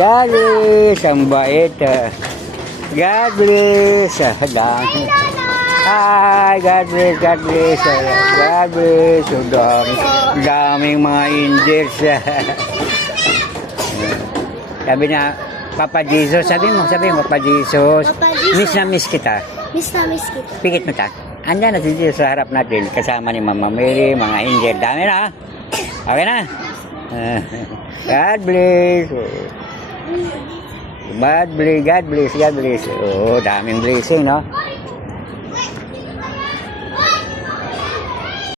God bless. Ang bait. God bless. Dami. Hi, God bless, God bless. God bless. Daming mga angels. Sabi na, Papa Jesus. Sabi mo, Papa Jesus. Papa Jesus. Miss na miss kita. Miss na miss kita. Pikit mo ta. Andyan na si Jesus sa harap natin. Kasama ni Mama Mary, mga angel. Dami na. Okay na. God bless. God bless, God bless, God bless. Oh, daming blessing, no?